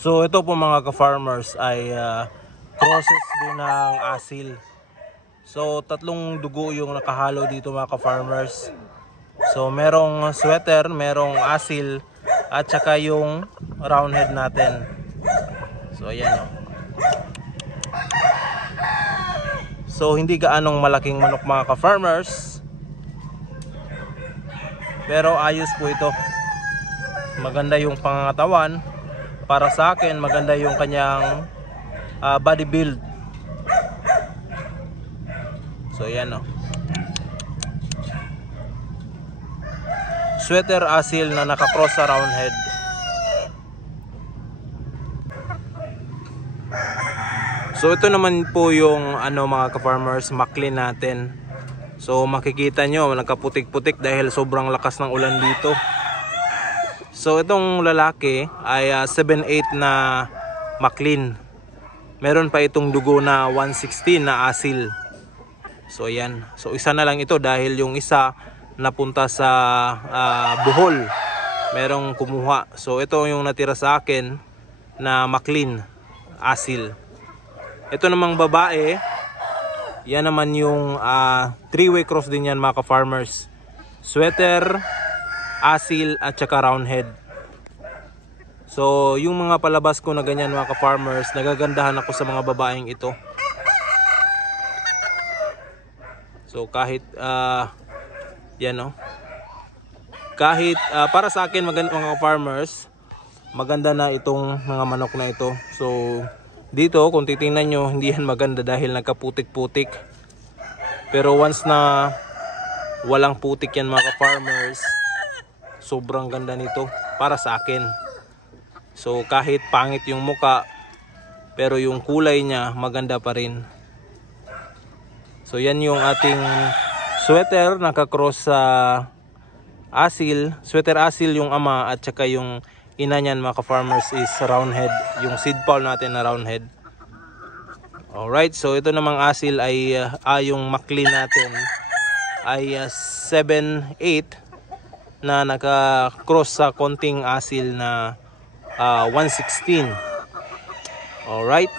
So ito po mga ka-farmers ay process din ng asil. So tatlong dugo yung nakahalo dito mga ka-farmers. So merong sweater, merong asil, at saka yung round head natin. So ayan o. So hindi gaanong malaking manok mga ka-farmers, pero ayos po ito. Maganda yung pangangatawan. Para sa akin maganda yung kanyang body build. So ayan o. Sweater asil na nakakross sa round head. So ito naman po yung mga ka-farmers, Maclean natin. So makikita nyo nagkaputik-putik dahil sobrang lakas ng ulan dito. So itong lalaki ay 7/8 na Maclean. Meron pa itong dugo na 116 na asil. So ayan. So isa na lang ito dahil yung isa napunta sa Bohol. Merong kumuha. So ito yung natira sa akin na Maclean asil. Ito namang babae, yan naman yung 3-way cross din yan mga ka-farmers. Sweater, asil, at saka round head. So yung mga palabas ko na ganyan mga ka-farmers, nagagandahan ako sa mga babaeng ito. So kahit kahit para sa akin mga ka-farmers, maganda na itong mga manok na ito. So dito kung titingnan nyo, hindi yan maganda dahil nagkaputik-putik. Pero once na walang putik yan mga ka-farmers, sobrang ganda nito para sa akin. So kahit pangit yung muka, pero yung kulay niya maganda pa rin. So yan yung ating sweater nakakross sa asil. Sweater asil yung ama, at saka yung ina niyan mga ka-farmers is round head. Yung seed pawl natin na round head. Alright, so ito namang asil ay yung Maclean natin ay 7/8 na naka-cross sa konting asil na 116. Alright.